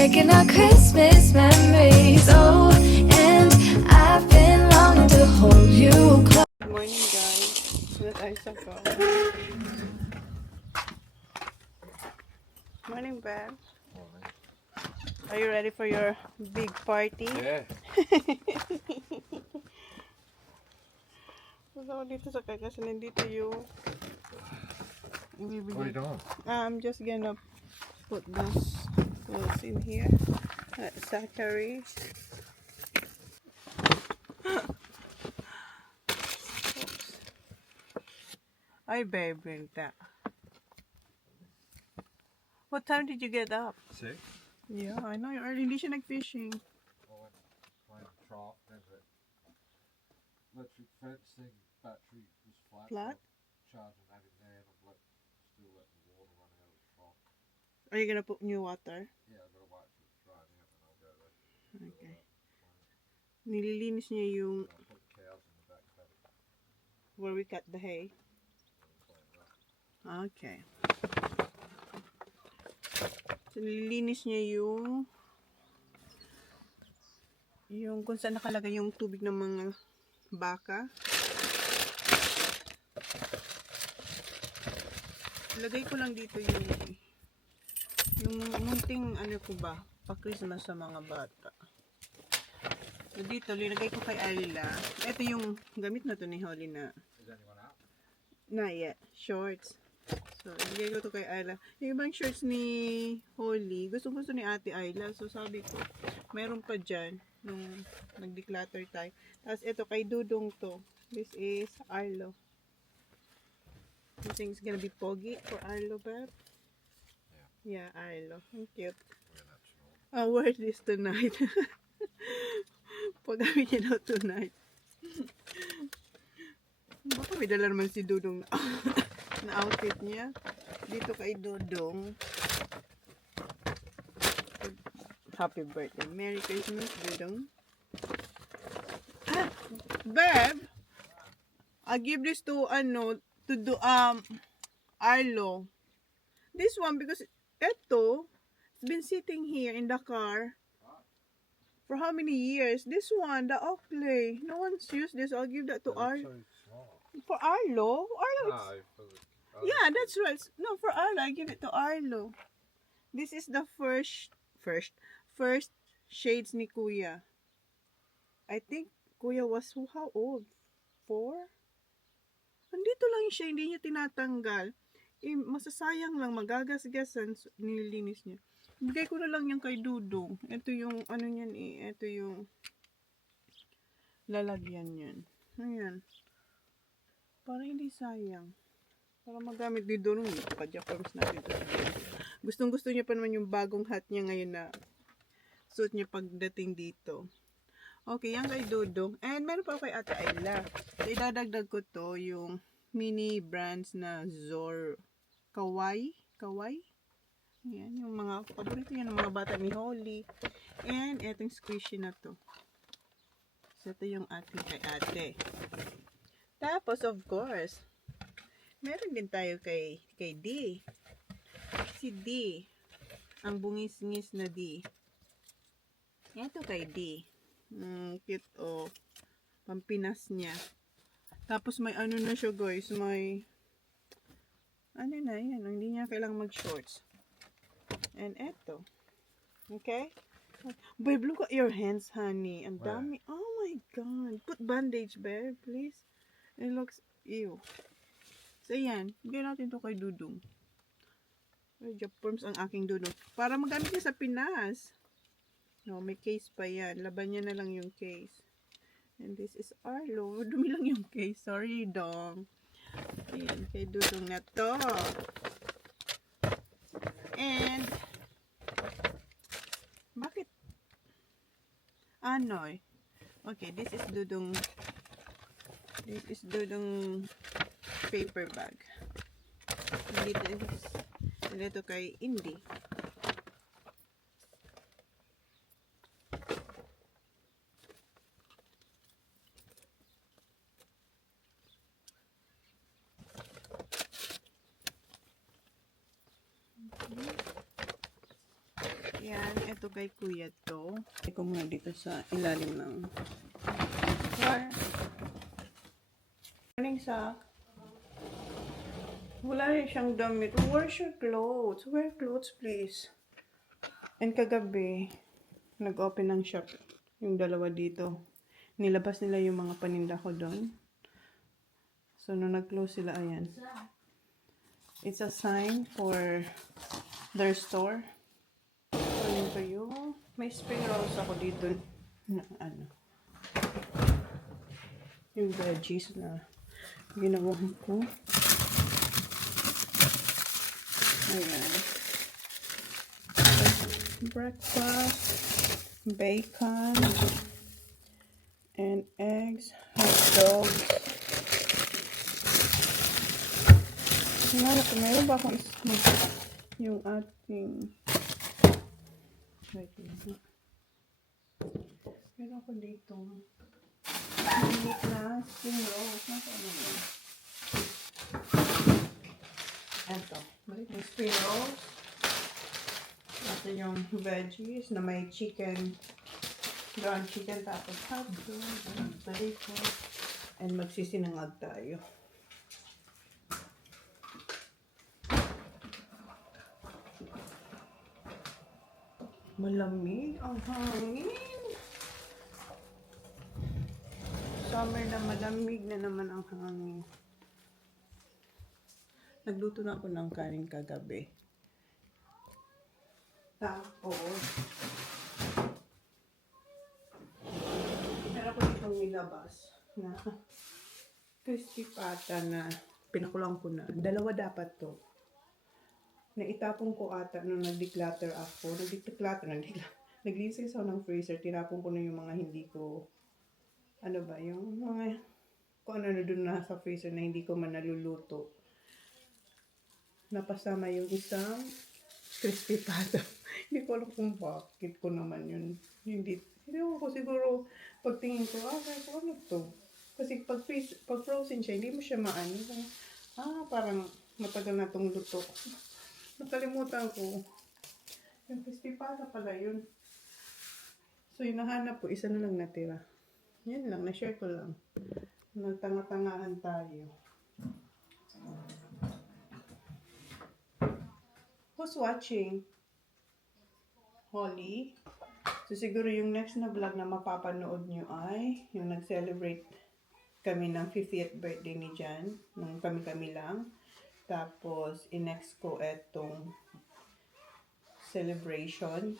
making our Christmas memories. Oh, and I've been longing to hold you close. Good morning, guys. Sila tayo sa car. Morning, Beb. Are you ready for your big party? Yeah. So, dito sa car kasi nandito yung What are you doing? I'm just gonna put those clothes in here. Zachary. Ay, babe, bring that. What time did you get up? 6. Yeah, I know you're early. Hindi siya nag-fishing. I went playing trough, then the electric fence thing battery was flat. Flat? Charging that in there, and I'm still letting the water run out of the trough. Are you gonna put new water? Yeah, I've got to wait till it's drying out, and I'll go there. Okay. Nililinis niya yung I'll put the cows in the back paddock. where we cut the hay. Clean it up. Okay. So, nililinis niya yung kung saan nakalagay yung tubig ng mga baka. Ilagay ko lang dito yung munting ano ko ba, pa-Christmas sa mga bata. So, dito, linagay ko kay Ayla. Ito yung gamit na to ni Holly na Is anyone out? not yet. Shorts. So, ilagay ko to kay Ayla. Yung ibang shorts ni Holly, gusto ni Ate Ayla. So, sabi ko, mayroon pa dyan nung nag-declutter tayo. Tapos, ito kay Dudong to. This is Arlo. You think it's gonna be pogi for Arlo, babe? Yeah, Arlo. Ang cute. We're natural. I'll wear this tonight. Paggamit niya daw tonight. Baka may dala naman si Dudong na outfit niya. Dito kay Dudong. Happy birthday. Merry Christmas, Dudong. Ah, babe! I'll give this to, to do, Arlo. This one, because ito, it's been sitting here in the car for how many years? This one, the Oakley. No one's used this. I'll give that to Arlo. So small. For Arlo? Arlo, No, for the yeah, that's right. No, for Arlo, I give it to Arlo. This is the first shades ni Kuya. I think Kuya was, how old? 4? Nandito lang siya, hindi niya tinatanggal. Masasayang lang, magagasgasan, nililinis niya. Bigay ko na lang yan kay Dudong. Ito yung, ano niyan ito yung lalagyan niyan. Ayan. Para hindi sayang. Para magamit ni Dudong. Padyakorms natin ito. Gustong gusto niya pa naman yung bagong hat niya ngayon na suit niya pagdating dito. Okay, yan kay Dudong. And meron pa kay Ate Ayla. Idadagdag ko to yung mini brands na Kawaii. Ayan, yung mga paborito yan ng mga bata ni Holly. And etong squishy na to. So, ito yung ating kay Ate. Tapos, of course, meron din tayo kay D. Si D. Ang bungis-ngis na D. Ito kay D. Cute Pampinas niya. Tapos may ano na siya guys, may ano na yan, hindi niya kailangang mag-shorts. And eto. Okay? Babe, look at your hands, honey. Ang dami. Oh my God. Put bandage, babe, please. It looks, ew. So, yan. Bigyan natin to kay Dudong. Japorms ang aking Dudong. Para magamit niya sa Pinas. No, may case pa yan. Laban niya na lang yung case. And this is Arlo. Dumi lang yung case. Sorry, Dong. Ayan, kay Dudong na to. And, bakit? Anoy. Okay, this is Dudong. This is Dudong paper bag. Dito kay Indy. Yan, ito kay kuya to. Ito ko muna dito sa ilalim ng floor. Morning, sa. Wala rin siyang damit. Where's your clothes? Wear clothes, please. And kagabi, nag-open ng shop. Yung dalawa dito. Nilabas nila yung mga paninda ko doon. So, nung nag-close sila, ayan. It's a sign for their store. Ano kayo? May spring rolls ako dito. Na, ano? Yung veggies na ginawa ko. Ayan. Breakfast, bacon, and eggs, hot dogs. Hinanap ko, meron ba akong yung ating meron ako dito maliit na spring rolls. Nasa ano yun? Ito, maliit na spring rolls. Ito yung veggies na may chicken, ground chicken, tapos hot dog, bacon, and magsisinangag tayo. Malamig ang hangin. Summer na malamig na naman ang hangin. Nagluto na ako ng kanin kagabi. Tapos, meron ko ditong nilabas na crispy pata na pinakulang ko na. Dalawa dapat to. Naitapon ko ata nung nag-declutter ako. Naglinis ako ng freezer. Tinapon ko na yung mga hindi ko, ano ba, yung mga, kung ano doon na sa freezer na hindi ko man naluluto. Napasama yung isang crispy pata. Hindi ko alam kung bakit ko naman yun. Hindi ko siguro, pagtingin ko, ano to? Kasi pag frozen siya, hindi mo siya maano. Parang matagal na itong luto. Nakalimutan ko. Yung crispy pata pala yun. So, yung nahanap ko, isa na lang natira. Yan lang, na-share ko lang. Nagtanga-tangaan tayo. Who's watching? Holly? So, siguro yung next na vlog na mapapanood nyo ay yung nag-celebrate kami ng 50th birthday ni Jan. Nung kami-kami lang. Tapos, in-next ko etong celebration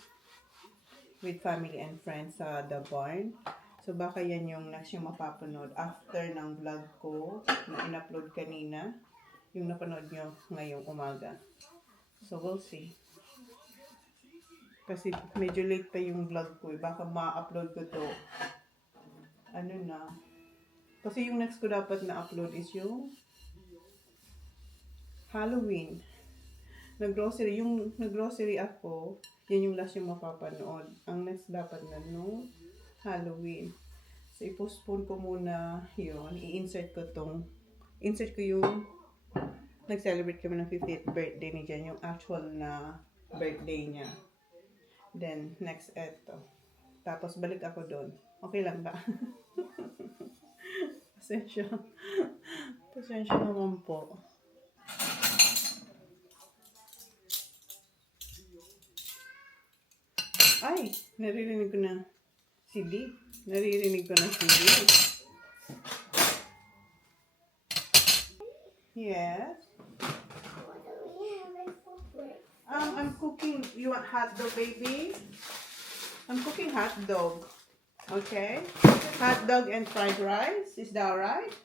with family and friends sa The Barn. So, baka yan yung next yung mapapanood after ng vlog ko na in-upload kanina. Yung napanood nyo ngayong umaga. So, we'll see. Kasi medyo late pa yung vlog ko. Baka ma-upload ko to. Ano na. Kasi yung next ko dapat na-upload is yung Halloween. Nag-grocery ako. Yan yung last yung mapapanood. Ang next dapat na Halloween. So, i-postpone ko muna yun. I-insert ko yung nag-celebrate kami ng 50th birthday ni Jan. Yung actual na birthday niya. Then, next eto. Tapos, balik ako doon. Okay lang ba? Pasensya. Pasensya naman po. Ay, naririnig ko na CD. Yes. I'm cooking. You want hot dog, baby? I'm cooking hot dog. Okay. Hot dog and fried rice. Is that alright?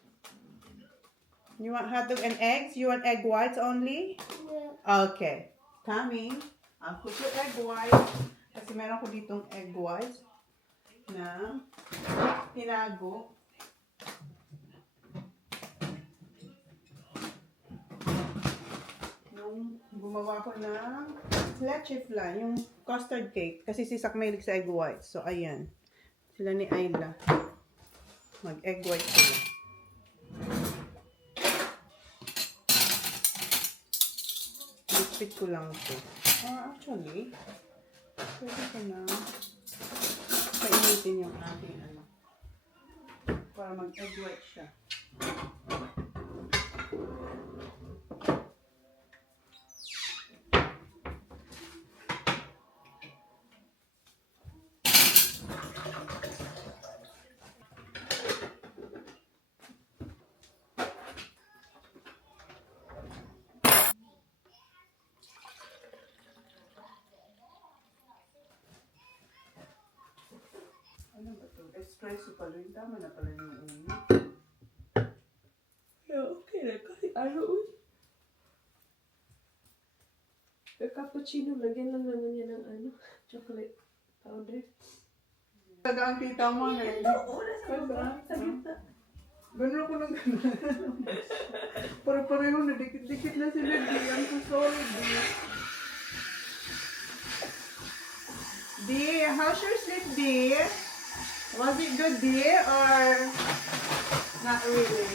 You want hot dog and eggs? You want egg whites only? Yeah. Okay. Coming. I'll cook your egg whites. Kasi meron ko ditong egg whites na tinago. Yung gumawa ko ng leche flan, yung custard cake. Kasi si Sak mahilig sa egg whites. So, ayan. Sila ni Ayla. Mag-egg whites sila. Lispit ko lang ito. Actually, Pwede ko na painitin yung ating ano. Para mag-egg white siya. Ano ba ito? Espresso pala yun. Tama na pala yung una. Yeah, okay na. Kahit ano uy. Yung cappuccino, lagyan lang naman yan ng ano, chocolate powder. Taga ang tita mo na yun. Oo, sa gitna. Ganun ako ng ganun. Pare-pareho na. Dikit-dikit na sila. Di. I'm so sorry, Di. Di, how's your sleep, Di? Was it good, Di? Or not really?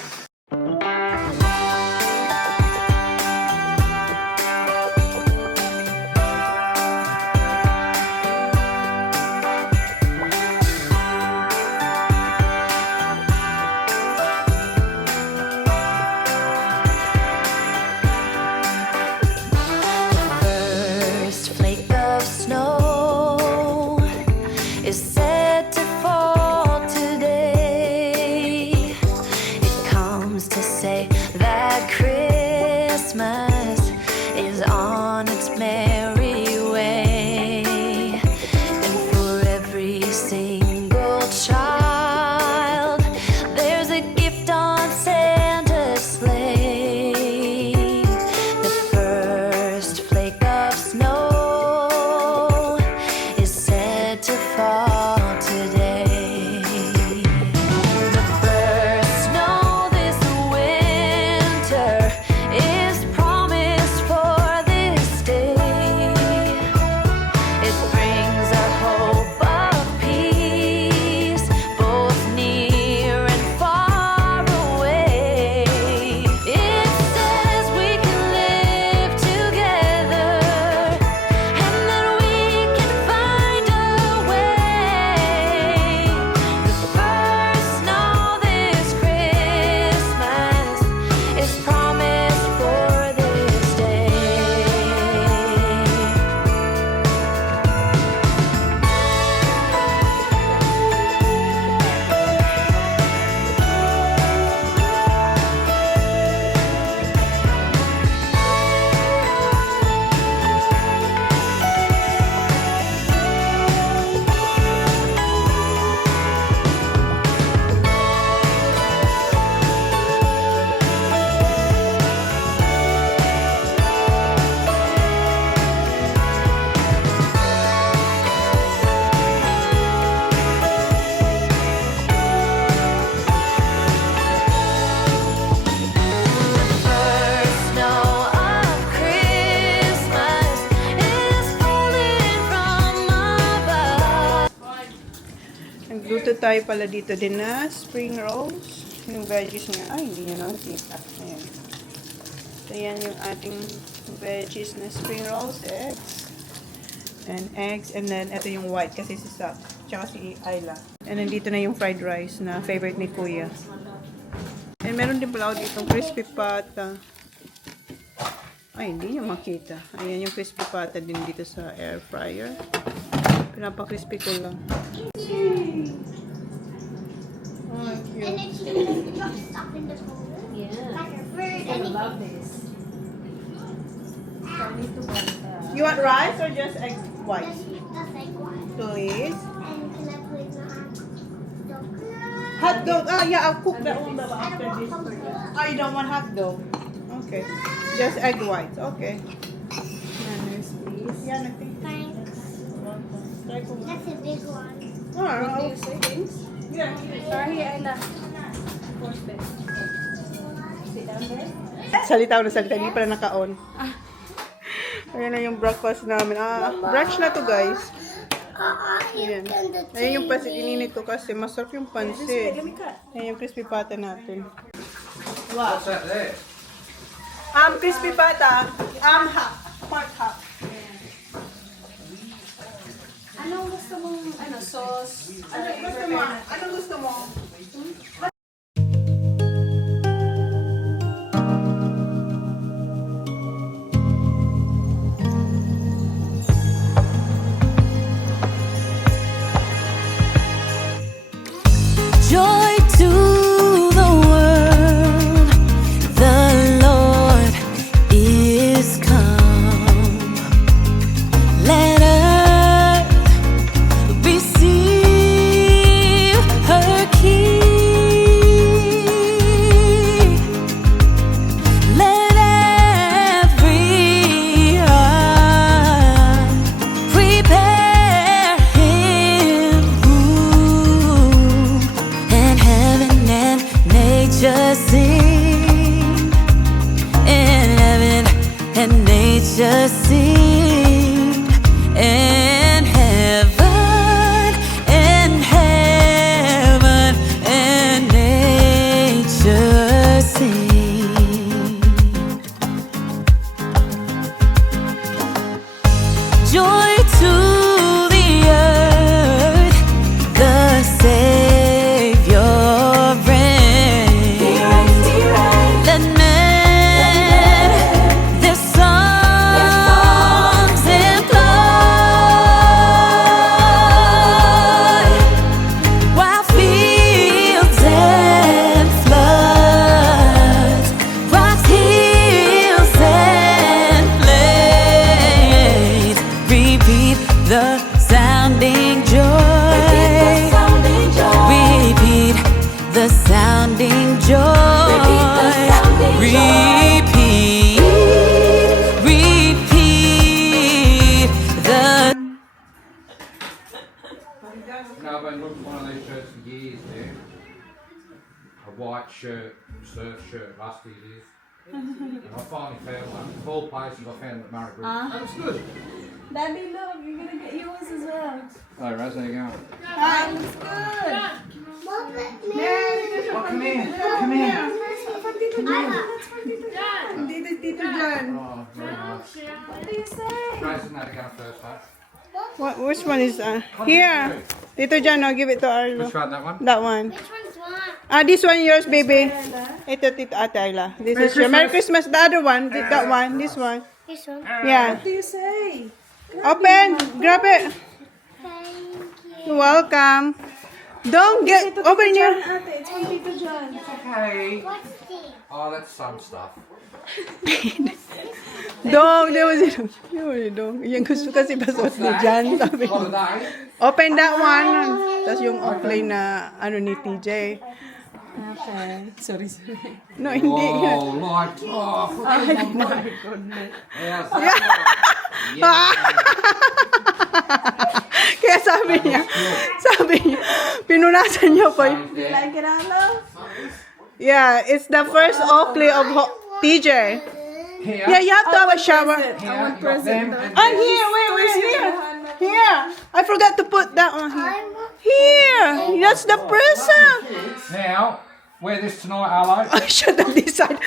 First flake of snow is set to fall today. It comes to say that Christmas is on its merry way. And for every single child, there's a gift on Santa's sleigh. The first flake of snow is said to fall today. The first snow this winter is promised for this day. It brings a hope of peace, both near and far away. It says we can live together and that we can find a way. The first snow this Christmas is promised for this day. First snow of Christmas is falling from above. Nagluto tayo pala dito din na spring rolls. Yung veggies niya. Ay, hindi niya nakita. Ayan. So, yan yung ating veggies na spring rolls. Eggs. And then, ito yung white kasi si Sak. Tsaka si Ayla. And then, dito na yung fried rice na favorite ni Kuya. And meron din pala ako ditong crispy pata. Ay, hindi niya makita. Ayan yung crispy pata din dito sa air fryer. Pinapa-crispy ko lang. Oh, And cute. then she just drops stuff in the bowl. Yeah. Like a bird. I love this. So I need to buy You want rice or just egg white? That's like one. Please. And can I put in the Hot dog. Ah, yeah, I'll cook that one I after don't this want for you. hot Oh, you don't want hot dog? Okay. Just egg white. Okay. manners, please. Yeah, nothing. Thanks. Try ko. That's a big one. Oh, What do you say, things? yeah. Sorry, Ayla. What's this? Sit down there. Salita na salita. Hindi pala naka-on. Ayan na yung breakfast namin. Brunch na to, guys. Ayan. Ayan yung pansit. Ininit ko kasi masarap yung pansit. Ayan yung crispy pata natin. Wow. What's that there? Crispy pata. Hot. Pork hot. Anong gusto mong, sauce? Anong gusto mo? Joy to the world, the Lord is come. Let earth receive her King. Let every heart prepare Him room, and heaven and nature sing, and heaven and nature sing, and heaven and nature sing. Joy to the earth, the Savior reigns. Let men their songs employ, while fields and floods, rocks, hills and plains, repeat the sounding joy. Repeat the sounding joy. Repeat the. No, I've been looking for one of these shirts for years, dude. A white shirt, surf shirt, rusty it is. And I finally found one. Of all places, I found it at Murray Bridge. Looks good. Daddy, look, you're gonna get yours as well. Oh, Raz, how you going? Looks good. Mom, let me. Oh, come here. Come here. Tito John. Oh, very nice. What do you say? Raz isn't that to go first, mate? Which one is here? Tito John, I'll give it to Arlo. Which one, that one? That one. Which one's one? This one yours, baby. Ito, Tito Ate Ayla. This is your Merry Christmas. The other one, that one, this one. This one. Yeah. What do you say? Open. Grab it. Thank you. You're welcome. Don't get over here. Ate, it's from Tito John. Hey. What's this? Oh, that's some stuff. Dong, there was it. Dong. Yung gusto kasi pasot ni Jan. Sabi ko. Holiday. Open that one. Tapos yung offline na ni TJ. Okay. Sorry. No, hindi yan. Oh, like, oh, My goodness. how's that? Yeah. Kaya sabi niya, pinunasan niya po. Sounds good. Like it, Arlo? Yeah, it's the first Oakley of TJ. Here. Yeah, you have to have a shower. Here, you got them and Oh, here, wait, here. Here. I forgot to put that one here. Here. That's the present. now, wear this tonight, Arlo. Oh, siya nag-decide. Okay.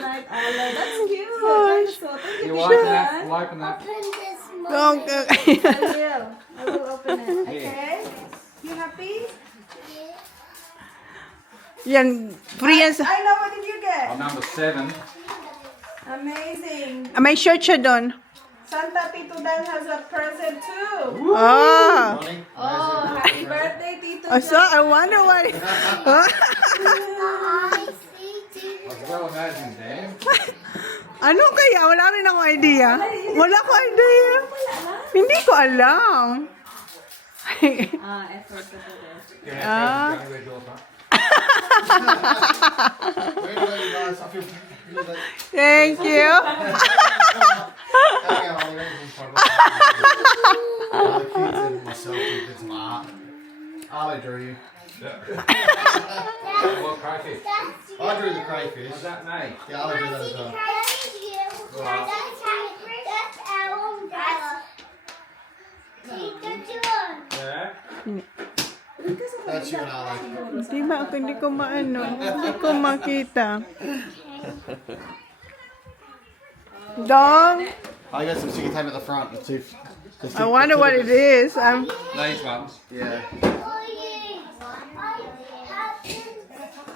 Like Arlo. That's cute. That's so thank You you. open that, we'll open that. Open this one. Okay. I will open it. Okay? You happy? Yan, free yan sa... I know, what did you get? I'm number 7. Amazing. May shirt siya doon. Santa Tito Dan has a present too. Oh. Oh, happy birthday, Tito So, I wonder what... I see two. I was well imagined, Dan. Ano kaya? Wala rin akong idea. Wala ko idea. Hindi ko alam. Effort to do this. Yeah, go with yours, mate. Thank you. I drew you. What crayfish? I drew the crayfish. Was that me? Yeah, I drew that as well. That's our umbrella. Tito John. Yeah. That's you and I. Di ba ako hindi ko maano? Hindi ko makita. Dong, I got some sticky tape at the front. I wonder what it is. These ones. Yeah.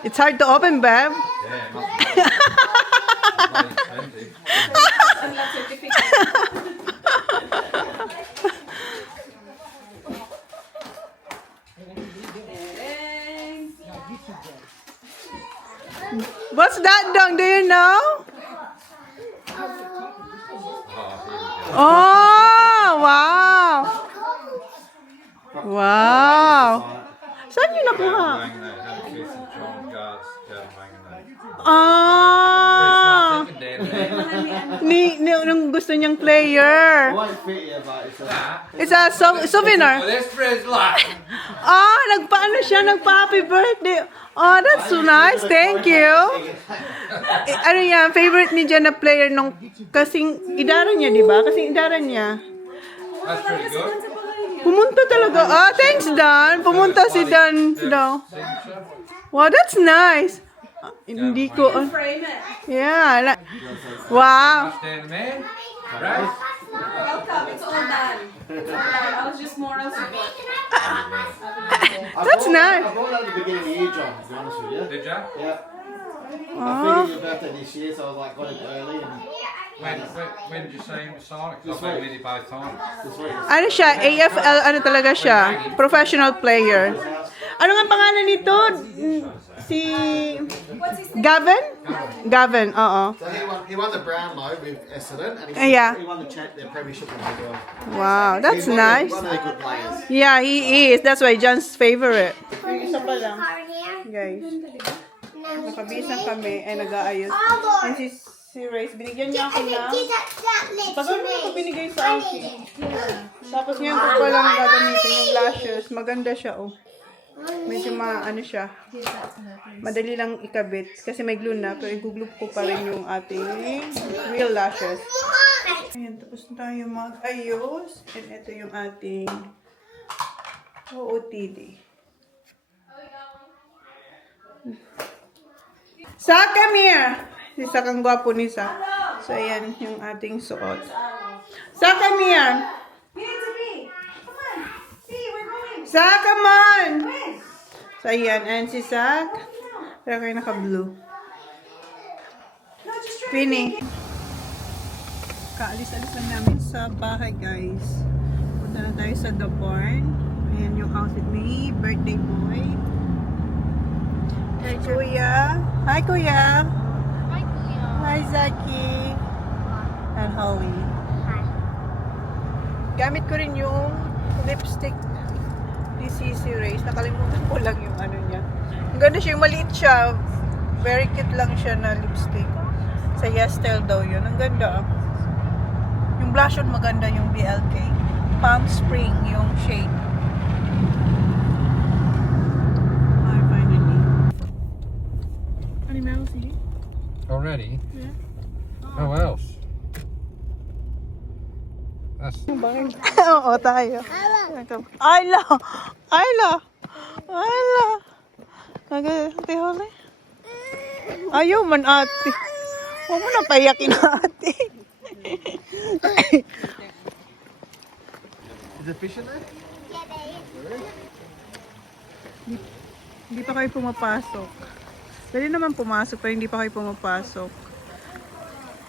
It's hard to open, Bev. Yeah, it must be. Bloody expensive. Ang lang certificate. What's that, Dong? Do you know? Oh, wow. Wow. Saan niyo nakuha? Ah. Nung gusto niyang player. Won't fit you, but It's it's a souvenir. This friend's like. Ah, nagpaano siya? Nagpa-happy birthday. Oh, that's so nice. Thank you. Ano yan? Favorite ni Jan na player nung kasing idara niya, di ba? Kasing idara niya. That's pretty good. Pumunta talaga. Ah, thanks, Dan. Pumunta si Dan daw. Wow, that's nice. Ah, hindi ko. Frame it. Yeah. Wow. Stand man. Right? Welcome. It's all done. I was just moral support. That's nice. I bought that at the beginning of the year, John, to be honest with you. Did ya? Yeah. I figured your birthday this year, so I was like, got it early and When did you see him sign it? 'Cause I've been with you both times. this week. Ano siya? AFL, ano talaga siya? Professional player. Ano nga pangalan nito? Si Gavin? Gavin, oo. So he won the Brownlow with Essendon, and Yeah. he won the premiership one as well. Wow, that's He's nice. one of the good players. Yeah, he is. That's why John's favorite. Isa pa lang, guys. Nakabisan kami ay nag-aayos. And si Race, binigyan niya ako na. Tagal mo ito binigay sa akin. Tapos ngayon ko pa lang gagamitin yung lashes. Maganda siya, oh. Medyo ano siya. Madali lang ikabit. Kasi may glue na. Pero i-glue ko pa rin yung ating real lashes. Ayan, tapos na tayo mag-ayos. And ito yung ating OOTD. Sa, come here! Si Sa kang gwapo ni Sa. So, ayan yung ating suot. Sa, come here! Sa, come on! So, ayan. And si Sak. Pero kayo naka-blue. Pini. Kaalis-alis lang namin sa bahay, guys. Punta na tayo sa The Barn. Ayan yung outfit ni birthday boy. Hi, Kuya. Hi, Kuya. Hi, Kuya. Hi, Zaki. And Holly. Hi. Gamit ko rin yung lipstick ni CC Race. Nakalimutan ko lang yung ano niya. Ang ganda siya, yung maliit siya. Very cute lang siya na lipstick. Sa Yestel daw yun. Ang ganda. Yung blush on maganda yung BLK. Palm Spring yung shade. I finally. Animals here? Already? Yeah. Who else? That's Oo, tayo. Ayla! Ayla! Ayla! Ate Holly? Ayaw man ate. Huwag mo na payakin ate. Is there fish in there? Hindi pa kayo pumapasok. Pwede naman pumasok pero hindi pa kayo pumapasok.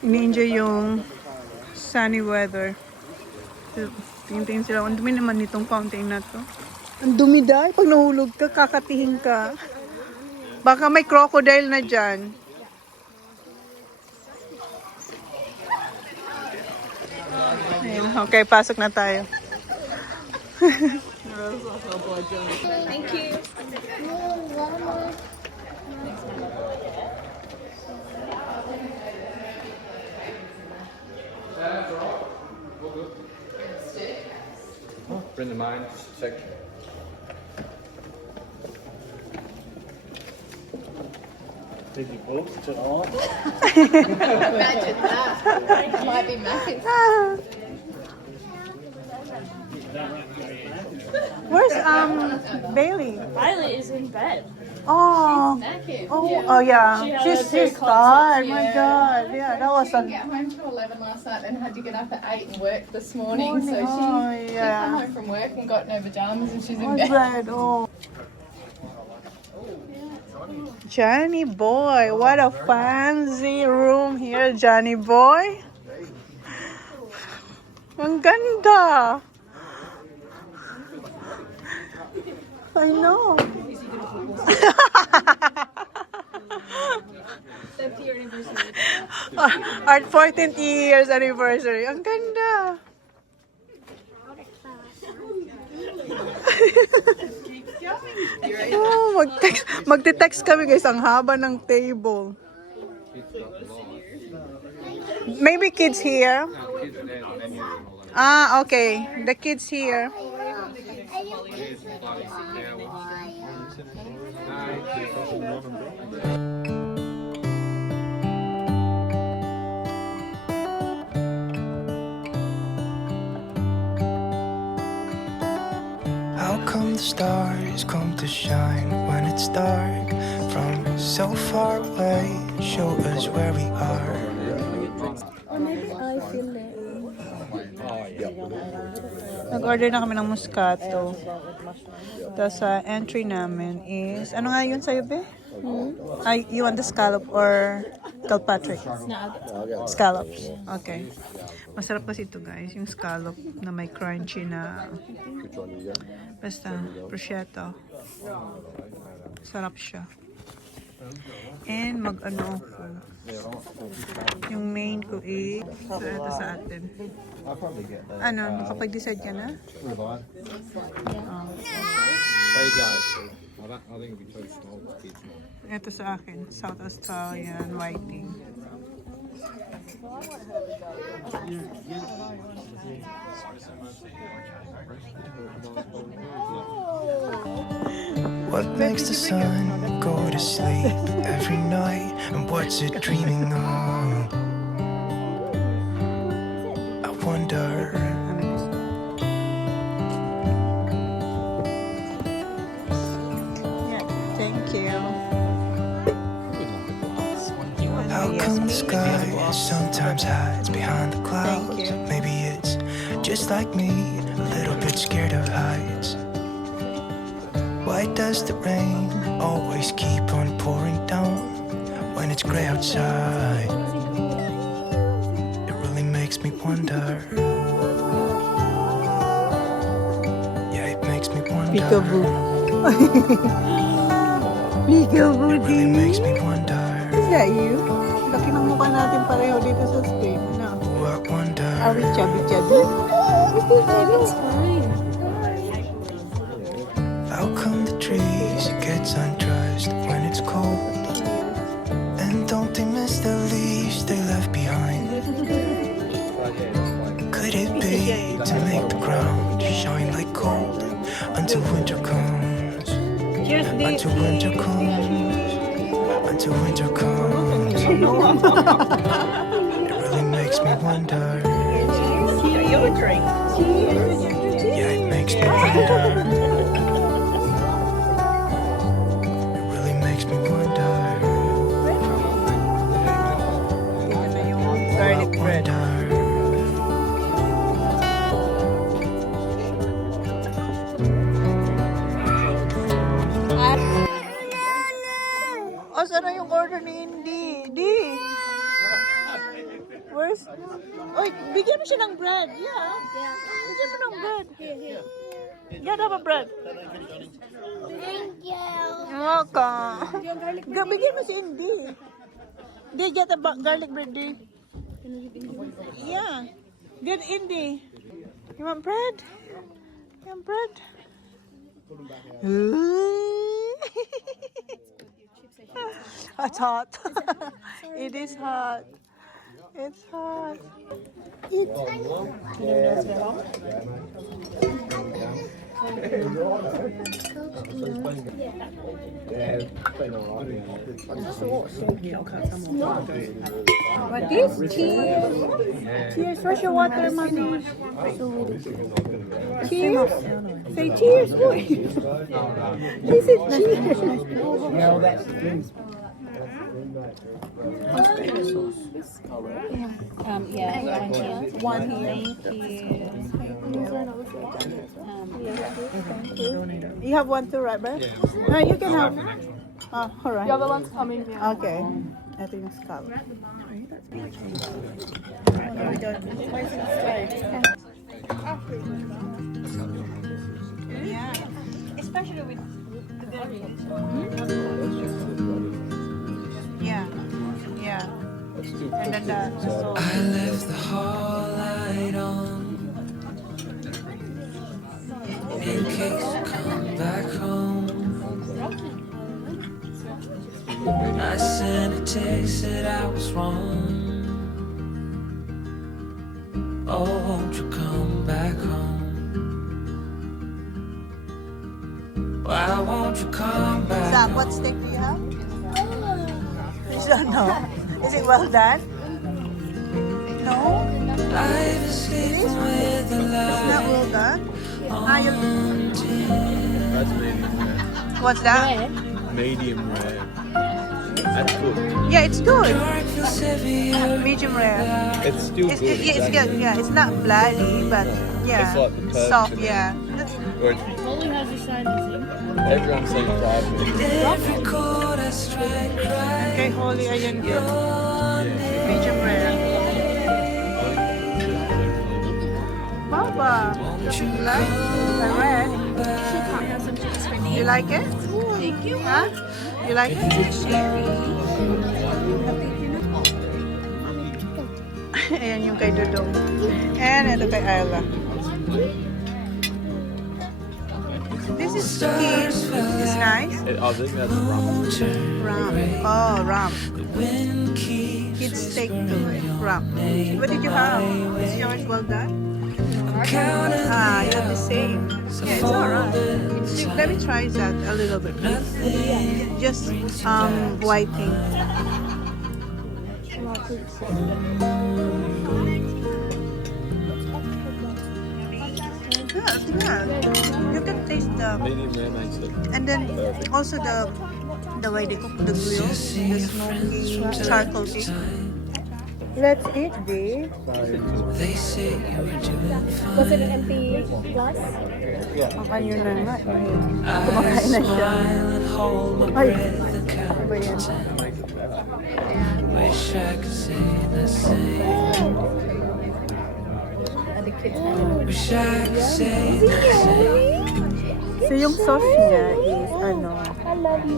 Ini-enjoy yung sunny weather. Tingin-tingin sila. Ang dumi naman nitong fountain na to. Ang dumi dahil. Pag nahulog ka, kakatihin ka. Baka may crocodile na dyan. Ayun, okay, pasok na tayo. Thank you. Bring the main section. Did you books to on? Imagine that. Might be massive. Where's Bailey? Riley is in bed. Oh. Knackered. Oh, Yeah. oh yeah. She had She's her 2 tired. concerts, My yeah. God. Yeah, that was She a got home till 11 last night, then had to get up at 8 and work this morning. So Oh, she yeah. come home from work and got no pajamas and she's in What's bed. that? Oh. Johnny boy, what a fancy room here, Johnny boy. Ang ganda. I know. Our 14th years anniversary. Ang ganda. Oh, magte-text kami guys, ang haba ng table. Maybe kids here. Ah, okay. The kids here. How come the stars come to shine when it's dark? From so far away, show us where we are. Or maybe I feel it. Nag-order na kami ng Moscato. Tapos entry namin is, ano nga yun sa'yo, be? Ay, you want the scallop or Calpatrick? Scallops. Okay. Masarap kasi ito guys, yung scallop na may crunchy na basta prosciutto. Sarap siya. And mag-ano ako. Yung main ko is ito sa atin. Ano, nakapag-decide ka na? There you go. I think it'll be too small for kids. Ito sa akin, South Australian whiting. What makes the sun go to sleep every night? And what's it dreaming of? I wonder. Yeah, thank you. How come the sky sometimes hides behind the clouds? Thank you. Maybe it's just like me, a little bit scared of heights. Why does the rain always keep on pouring down when it's gray outside? It really makes me wonder. Yeah, it makes me wonder. Peekaboo. Peekaboo, It really makes me wonder. Is that you? Laki ng mukha natin pareho dito sa Spain. No? Oh, I wonder. Are we chubby-chubby? It's fine. How come the trees gets undressed when it's cold? And don't they miss the leaves they left behind? Could it be to make the ground shine like gold until winter comes? Until winter comes. Until winter comes. It really makes me wonder. Yeah, it makes me wonder. It really makes me wonder. Ito na yung garlic bread. Oh, saan na yung order ni Indy? Di! Where's... Oy, bigyan mo siya ng bread. Yeah. Bigyan mo ng bread. Yeah, have a bread. Thank you. You're welcome. Bigyan mo si Indy. Di, get a garlic bread, Di. Yeah. Get Indy. You want bread? You want bread? It's hot. It is hot. It's hot. What is? Cheers. Cheers. Where's your water, mommy? Cheers. Say cheers, boy. He said cheers. One here. You have one too, right, Brad? No, you can have. Oh, all right. The other one's coming. Yeah. Okay. Ito yung scallop. Yeah. Especially with the Yeah. Yeah. And then the sauce. I left the hall light on in case you come back home. I sent a text that I was wrong. Oh, won't you come back home? Why won't you come back? Zach, what steak do you have? You don't know. Is it well done? No? Life is sleeping with the It's not light well done? You... That's medium rare. What's that? Medium rare. That's good. Yeah, it's good. dark feels heavier. Medium rare. It's still It's, good. it's good. Yeah, it's not bloody, but yeah. It's like the perch soft, in it. yeah. Everyone's saying fried meat. Every chord I strike right. Okay, Holly, ayan yun. Medium rare. Baba, you like the red? You like it? Thank you. Huh? You like it? Ayan yung kay Dudong. And ito kay Ayla. This is kids. It's nice. I think that's rum. Ram. Oh, ram. The wind keeps Kids steak too. Ram. What did you have? Is yours well done? counting Ah, you have the same. Yeah, it's alright. Let me try that a little bit. Just whiting. Yeah, it's good. You can taste the Medium rare makes it. and then also the way they cook the grill, the smoky charcoal thing. Let's eat this. they say you were doing fine. Was it an empty glass? Ang anyo na nga. I Kumakain na siya. smile and hold my Ay, breath and count ano ba yan? wish I could say the same. Wish I could say the same. So yung sauce niya is ano, I love you.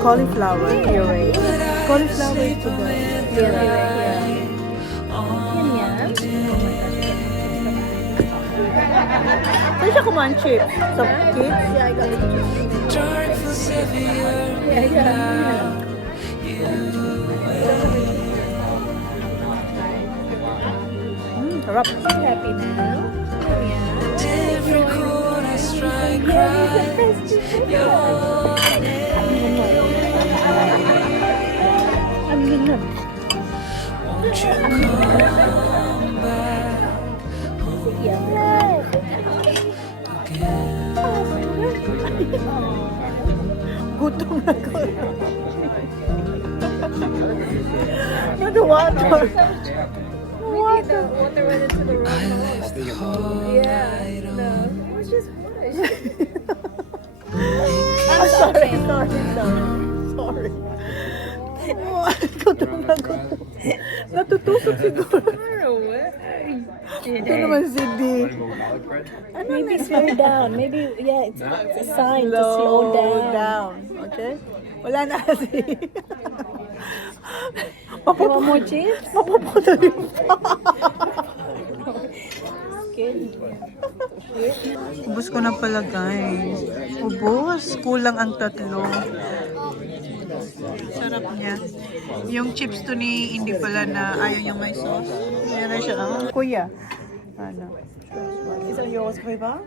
cauliflower puree. Cauliflower to the Saan siya kumain chips? Sa kids? Yeah, I got it. Dark feels heavier Yeah, I got it. Sarap. Happy now? Yeah. every chord I strike right. Ang ganda. Won't you come back Gutom na ko. Ano water? The water went into the room. I left the hall light on. No, it was just wash. Sorry. Gutom na gutom. Natutusok siguro. Ito naman si D. Maybe slow down. Maybe, yeah, it's a sign to slow down. Okay? Wala na kasi. You want more chips? Mapuputol yung Ubus ko na pala, guys. Ubus. Kulang ang tatlo. Sarap niya. Yung chips to ni hindi pala na ayaw yung may sauce. Meron siya. Kuya. Ano? Is that yours, Kuya?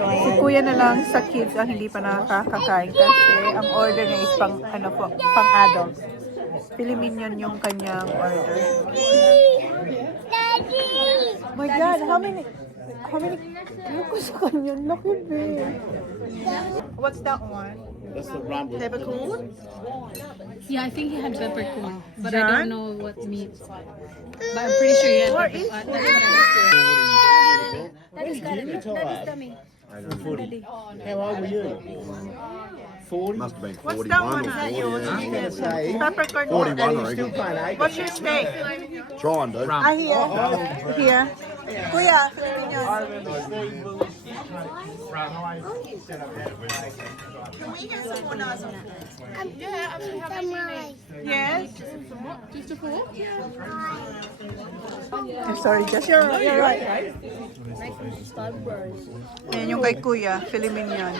Si Kuya na lang sa kids ang hindi pa nakakakain kasi ang order niya is pang adult. Pili Minion yung kanyang order. Daddy! My God, how many look sa kanya, laki babe. What's that one? That's the rumble. Peppercorn? Yeah, I think he had peppercorn, but I John? don't know what meat. But I'm pretty sure he had peppercorn. How old were you? 40? Must have been What's 41 that one? or Is that 40. yours? Yeah. Peppercorn. 41, I Still reckon. playing 8. What's your steak? Try and do. Here. Kuya, Filipino. Yes. Sorry, just you're right. Ayan yung kay Kuya, Filipino yan.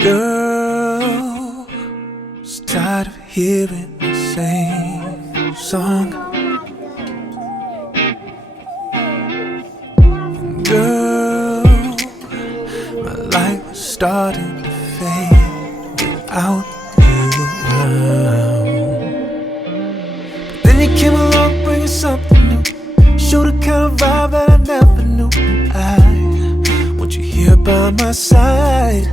Girl, was tired of hearing the same song. Girl, my light was starting to fade without you around. But then you came along bringing something new. Showed the kind of vibe that I never knew. I want you here by my side.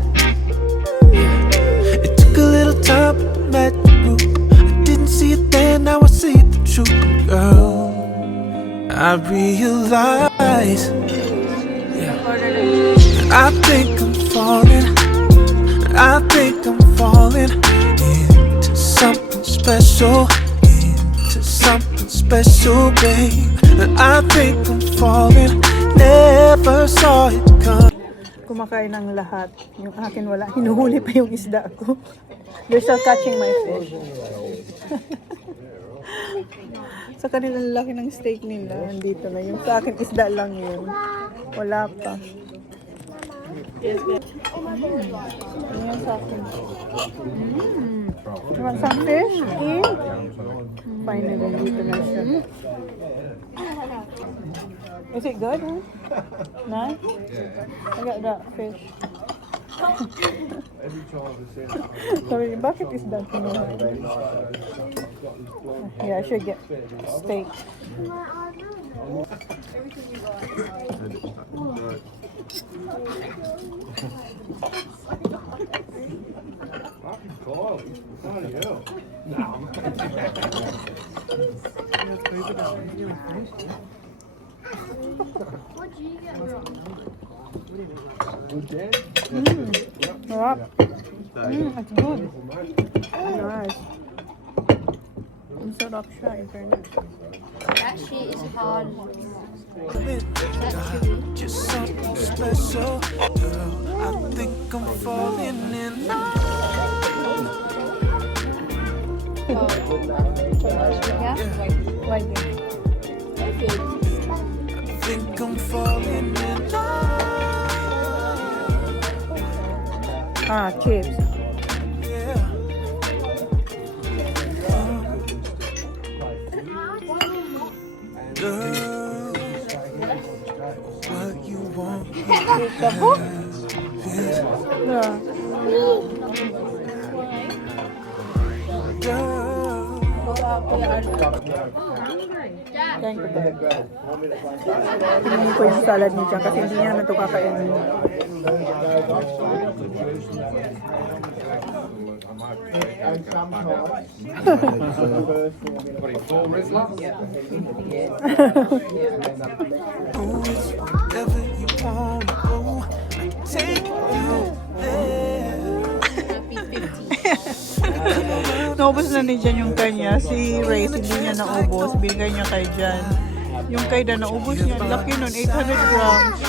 Yeah. It took a little time, but the magic grew. I didn't see it then, now I see the truth. Girl, I realize, yeah, I think I'm falling. I think I'm falling into something special. Into something special, babe. I think I'm falling. Never saw it come. Kumakain ng lahat. Yung akin wala. Hinuhuli pa yung isda ko. They're still catching my fish. Sa kanilang laki ng steak nila, nandito na. Yung sa akin isda lang yun. Wala pa. Ayan sa akin. You want some fish? Finally, dito na siya. Is it good? Huh? Nice? I got that fish. Sorry, bakit is that? Yeah, I should get steak. Sarap. It's good. Nice. Ang sarap siya, in fairness. Actually, it's hard. Just something special. Girl, I think I'm falling in love. Like it. I think I'm falling in love. Ah, chips. Yeah. Girl, what you want? Yeah. Girl, Thank you. Tingin ko yung salad niya dyan kasi hindi niya naman ito kakainin. What are you, 4 Rizzler? wherever you want to go, I take you there. Naubos na ni Jan yung kanya. Si Ray, hindi niya naubos. Bigay niya kay Jan. Yung kay Dan, naubos niya. Laki nun, 800 grams.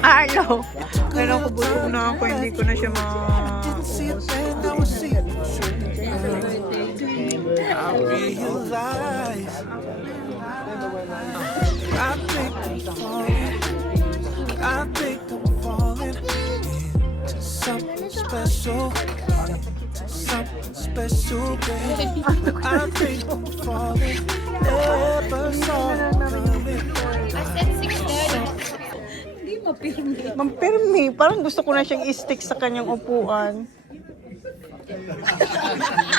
Ayaw. Kaya ako busog na ako. Hindi ko na siya See it maubos. then, now I see it. I realize I think I'm falling. I think I'm falling. something special. Something special, babe. I think I'm falling. Never saw it coming. I said 6:30. Mampirmi. Parang gusto ko na siyang i-stick sa kanyang upuan.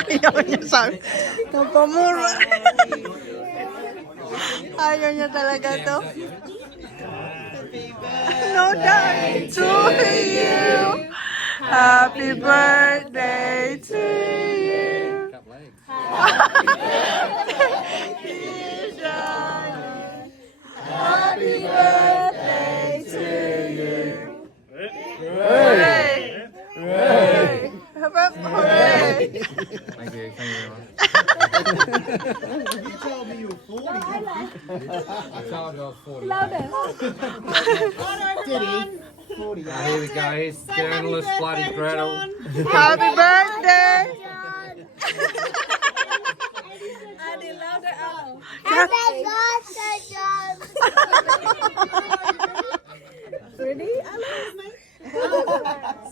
Ayaw niya sabi. Napamura. Ayaw niya talaga to. No die to you. Happy birthday to you. Happy birthday to you. Hooray! Hooray! Hooray! Thank you very much. You told me you were 40. I told you I was 40. Did he? 40. Here we go, here's journalist bloody Gretel. Happy birthday!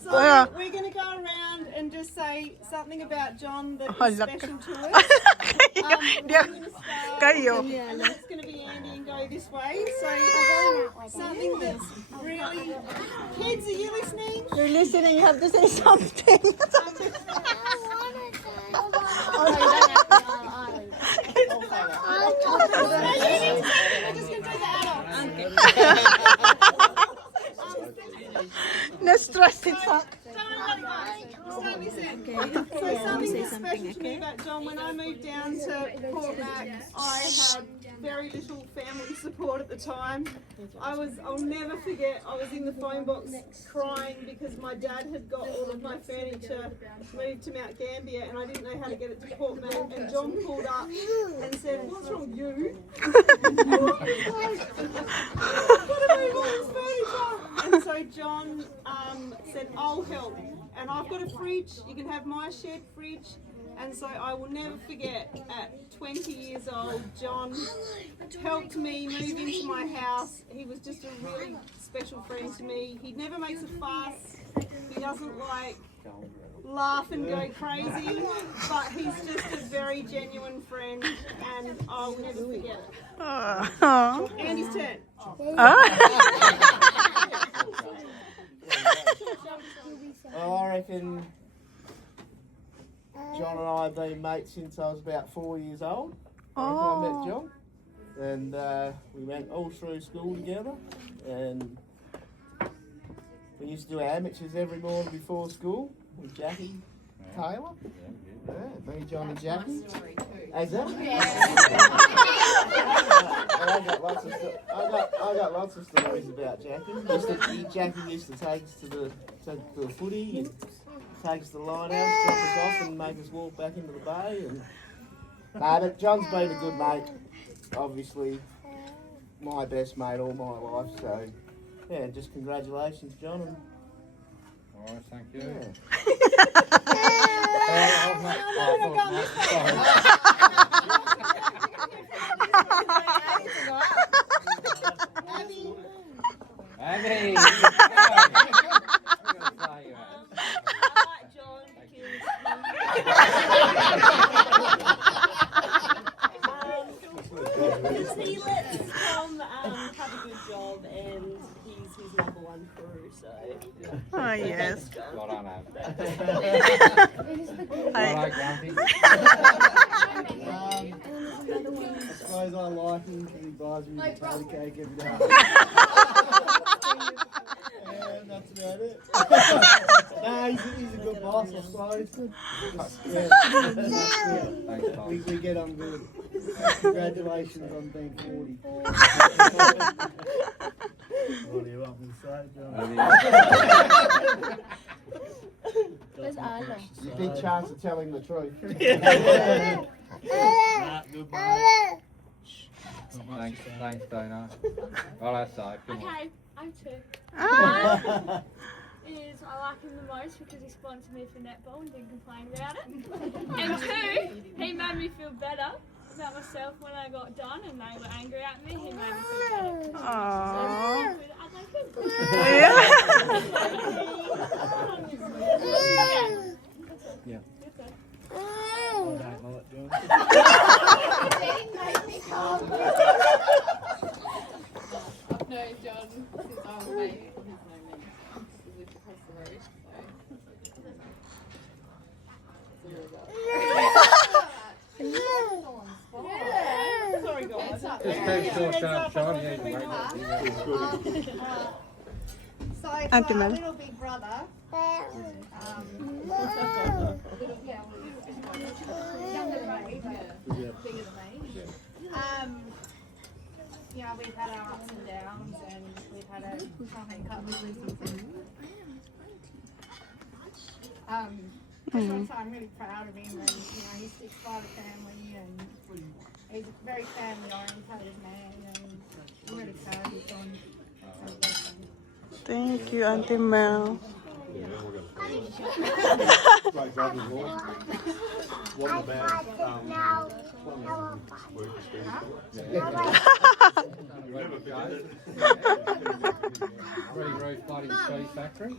So we're going to go around and just say something about John that is special to us. Kayo. And then it's going to be Andy and go this way. So something that's really... Kids, are you listening? You're listening, you have to say something. Na-stress it sa... So something that's special to me about John, when I moved down to Port Mac, I had very little family support at the time. I'll never forget, I was in the phone box crying because my dad had got all of my furniture moved to Mount Gambier and I didn't know how to get it to Port Mac, and John pulled up and said, "What's wrong with you?" And so John said, "I'll help." And I've got a fridge, you can have my shared fridge. And so I will never forget, at 20 years old, John helped me move into my house. He was just a really special friend to me. He never makes a fuss. He doesn't laugh and go crazy, but he's just a very genuine friend, and I'll never forget it. Andy's turn. I reckon John and I have been mates since I was about 4 years old. I met John, and we went all through school together, and we used to do amateurs every morning before school with Jackie Taylor. Yeah, me, John and Jackie. As that? I got lots of stories about Jackie. Jackie used to take us to the footy and take us to the lighthouse, drop us off and make us walk back into the bay. And but John's been a good mate, obviously my best mate all my life. So yeah, just congratulations, John. And Alright, thank you. yeah. Abby! He lets Tom have a good job, and he's his number one crew, so... Oh, yes. Well done, Ab. Hi. Grumpy. I suppose I like him because he buys me potato cake every day. And that's about it. He's a good boss, I suppose. Yeah, we get on good. Congratulations on being 40. What do you want me to say, John? Where's Arlo? Big chance of telling the truth. Thanks, Dana. Well, that's right. Come on. Okay, I'm two. Is I like him the most because he sponsored me for netball and didn't complain about it. And two, he made me feel better about myself when I got done and they were angry at me. He made me feel better. Aww. So, I like him. Yeah. Yeah. No, John, since I was a baby, his name is. We lived across the road, Sorry, guys. Just keep short, sharp, shiny. So Auntie for our Mel. little big brother, younger than me, but bigger than me. You know, we've had our ups and downs, and we've had a come and cut with something. I just want to say I'm really proud of him, and you know, he sticks by the family, and he's a very family-orientated man, and I'm really proud of his son. Thank you, Auntie Mel. Very bloody cheese factory.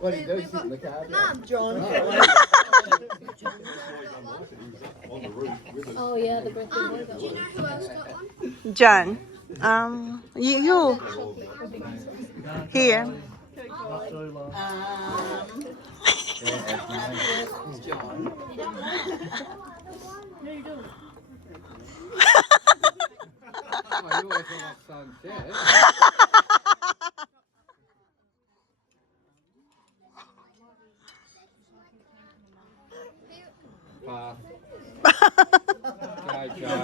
What do you do? Sit in the car? Oh yeah, the birthday boy. Do you know who else got one? John. You. Here. Oh, you always want my son dead. Pass. Joe.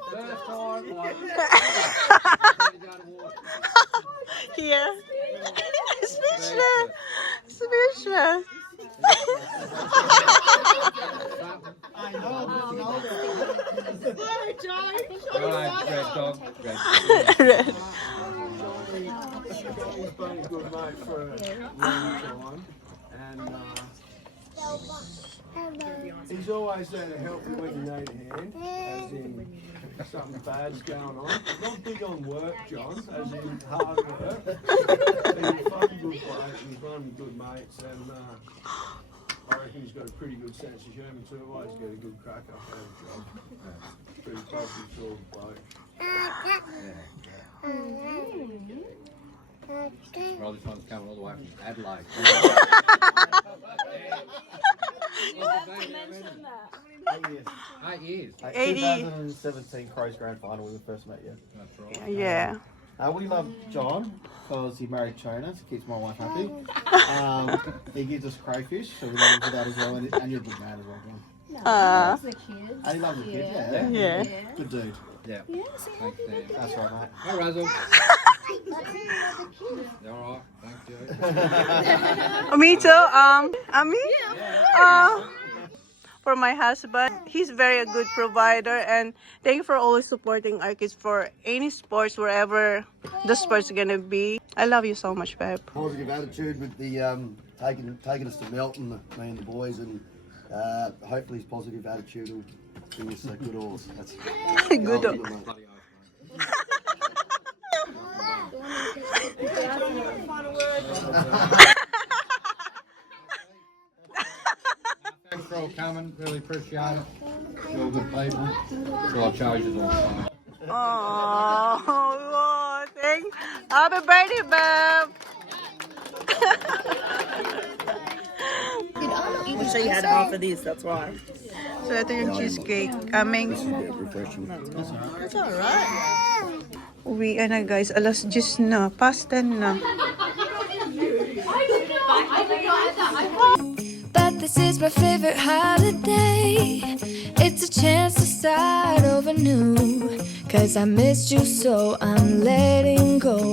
First time, like, Here. Speechless. Speechless. Alright, red dog. Red. He's been a good mate for a long time, and he's always there to help you when you need a hand, as in something bad's going on. He's not big on work, John, as in hard work. He's a fucking good bloke, and he's one of my good mates, and I reckon he's got a pretty good sense of humour too. Always get a good crack up at his job. Pretty positive sort of bloke. Well, this one's coming all the way from Adelaide. Mention that. 8 years. 2017 Crows Grand Final when we first met you. That's right. Yeah. We love John because he married Chona, so keeps my wife happy. He gives us crayfish, so we love him for that as well. And you're a good man as well, John. The kids. And he loves the kids, Yeah. Good dude. Yeah. Thanks, Sam. That's right, mate. Hi, Razzle. You alright? Thank you. Me too. Me? For my husband, he's very good provider, and thank you for always supporting our kids for any sports, wherever the sports gonna be. I love you so much, babe. Positive attitude with the taking us to Melton, me and the boys, and hopefully his positive attitude will bring us a good horse. That's Good. Thanks for all coming. Really appreciate it. You're all good people. So I've charged you all. Oh, thank. Happy birthday, babe. So you had half of these, that's why. So ito yung cheesecake. Aming. It's alright. Uwi na guys. Alas 10 na. Past 10 na. But this is my favorite holiday. It's a chance to start over new. 'Cause I missed you, so I'm letting go.